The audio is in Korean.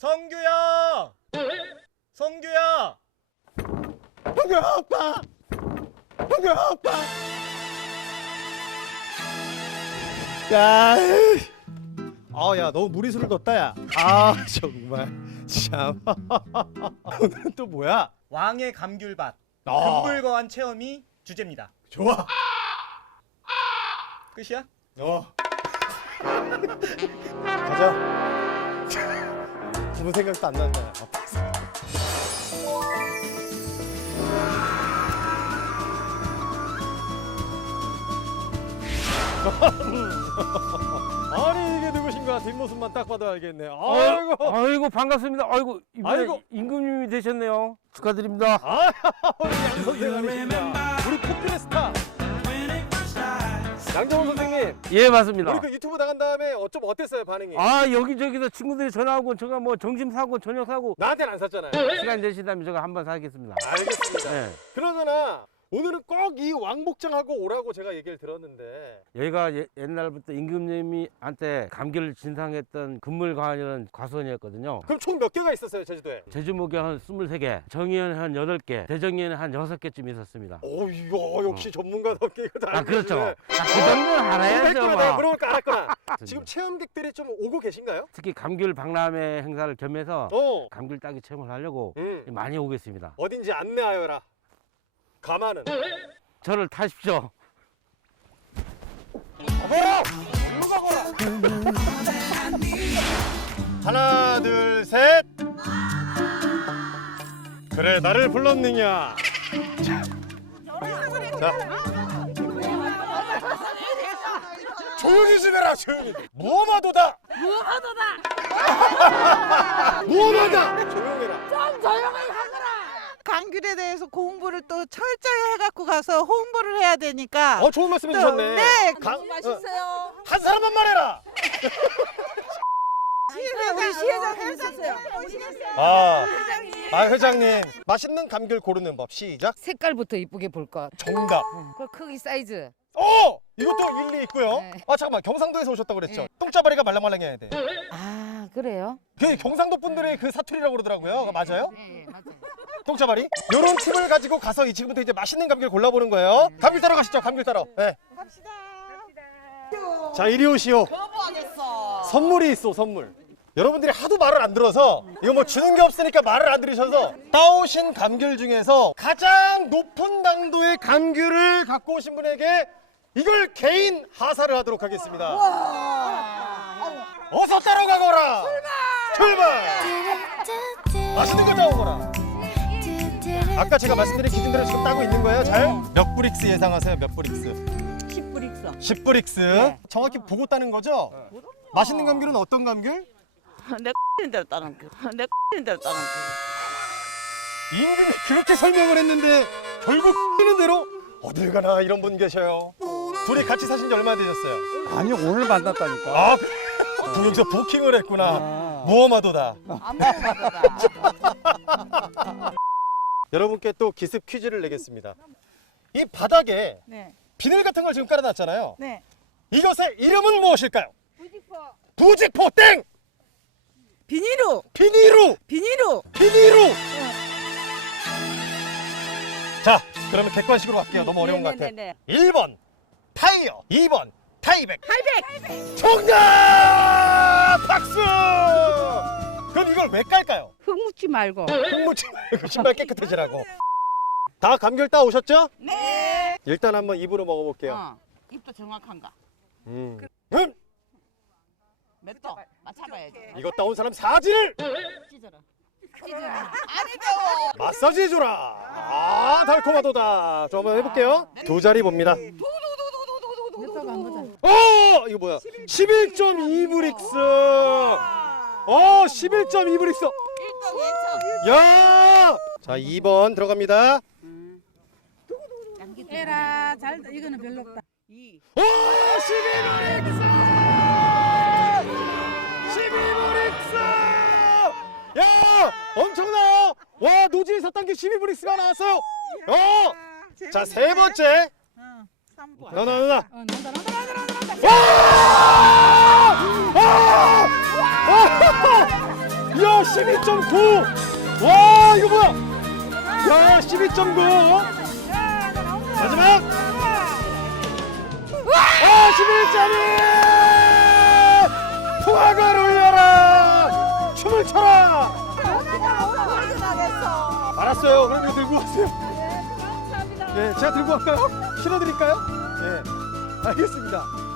성규야! 성규야! 형규 아빠! 형규 아빠! 야. 아, 야, 너무 무리수를 뒀다, 야. 아, 정말. 참. 오늘은 또 뭐야? 왕의 감귤밭. 아. 금불거한 체험이 주제입니다. 좋아. 끝이야? 어. 가자. 아무 생각도 안 난다. 야. 아니 이게 누구신가 뒷모습만 딱 봐도 알겠네. 아이고. 아이고 반갑습니다. 아이고 이번에 아이고. 임금님이 되셨네요. 축하드립니다. 아, 우리 양 선생 아니십니까? 우리 포피의 스타. 양정원 선생님, 예 맞습니다. 우리 그 유튜브 나간 다음에 어쩜 어땠어요 반응이? 아 여기저기서 친구들이 전화하고 제가 뭐 점심 사고 저녁 사고 나한테는 안 샀잖아요. 시간 되시다면 제가 한번 사겠습니다. 알겠습니다. 네. 그러잖아. 오늘은 꼭 이 왕복장하고 오라고 제가 얘기를 들었는데 여기가 예- 옛날부터 임금님한테 감기를 진상했던 금물관이라는 과수원이었거든요. 그럼 총 몇 개가 있었어요 제주도에? 제주목이 한 23개, 정의원 한 8개, 대정의원 한 6개쯤 있었습니다. 오 이거 역시 전문가답게 이거 다 아 그렇죠. 아, 그 정도는 알아야죠. 했구나 뭐. 물어볼까 알았구나. 지금 체험객들이 좀 오고 계신가요? 특히 감귤 박람회 행사를 겸해서 어. 감귤 따기 체험을 하려고 음. 많이 오겠습니다. 어딘지 안내하여라. 가마는. 저를 타십시오. 하나 둘 셋. 그래 나를 불렀느냐. 자. 자. 조용히 좀 해라 조용히. 무엄하도다. 무엄하도다. 무엄하다. 조용해라. 감귤에 대해서 공부를 또 철저히 해갖고 가서 홍보를 해야 되니까 어 좋은 말씀 또, 해주셨네. 네, 강- 맛있어요. 어, 한 사람만 말해라. 우리 시회장 해주세요. 아, 아 회장님 맛있는 감귤 고르는 법 시작. 색깔부터 이쁘게 볼 것. 정답. 그 크기 사이즈. 어 이것도 일리 있고요. 네. 아 잠깐만 경상도에서 오셨다고 그랬죠. 네. 똥짜바리가 말랑말랑해야 돼. 아 그래요? 그 경상도 분들의 그 사투리라고 그러더라고요. 그거 맞아요? 네 맞아요. 똥짜바리? 요런 팁을 가지고 가서 이 지금부터 이제 맛있는 감귤 골라보는 거예요. 감귤 따러 가시죠. 감귤 따러. 네. 갑시다. 자 이리 오시오. 선물이 있어 선물. 여러분들이 하도 말을 안 들어서 이거 뭐 주는 게 없으니까 말을 안 들으셔서 따오신 감귤 중에서 가장 높은 당도의 감귤을 갖고 오신 분에게 이걸 개인 하사를 하도록 하겠습니다. 어서 따라가거라. 출발. 출발. 맛있는 거 따오거라. 아까 제가 말씀드린 기준대로 지금 따고 있는 거예요. 잘? 몇 브릭스 예상하세요? 몇 브릭스? 10불 10브릭스. 정확히 보고 따는 거죠? 맛있는 감귤은 어떤 감귤? 내 X는 대로 따는 거. 내 X는 대로 따는 거. 임금이 그렇게 설명을 했는데 결국 X는 대로 어딜 가나 이런 분 계셔요. 둘이 같이 사신 지 얼마나 되셨어요? 아니 오늘 만났다니까. 아, 그래. 여기서 부킹을 했구나. 무엄하도다. 안 먹어보다. 여러분께 또 기습 퀴즈를 내겠습니다. 이 바닥에 네. 비닐 같은 걸 지금 깔아놨잖아요. 네. 이것의 이름은 무엇일까요? 부직포 땡! 비닐로 비닐루! 비닐로 비닐루! 자, 그러면 객관식으로 갈게요. 너무 어려운 것 같아. 네네네. 1번 타이어, 2번 타이백. 타이백. 정답! 박수! 그럼 이걸 왜 깔까요? 흙 묻지 말고. 흙 묻지 말고 신발 깨끗해지라고. 다 감귤 따 오셨죠? 네. 일단 한번 입으로 먹어볼게요. 어. 입도 정확한가? 음. 음, 몇 도? 맞춰봐야지. 이거 따온 사람 사지를 찢어라. 마사지 해줘라. 아 달콤하도다. 저 한번 해볼게요. 두 자리 봅니다. 어 이거 뭐야? 11.2 브릭스. 어 11.2 브릭스. 야. 자 2번 들어갑니다. 에라 잘 이거는 별로 없다. 오 12브릭스. 12브릭스. 야 엄청나요. 와 노지에 샀던 게 12브릭스가 나왔어요. 어. 자 세 번째. 어, 3번. 나나 나나. 어. 와! 와! 와! 야 와, 12.9. 와, 이거 뭐야? 야, 12.9. 마지막. 아, 11.2. 풍악을 울려라. 춤을 춰라. 알았어요. 그럼 이거 들고 가세요. 네, 제가 들고 갈까요? 실어드릴까요? 알겠습니다.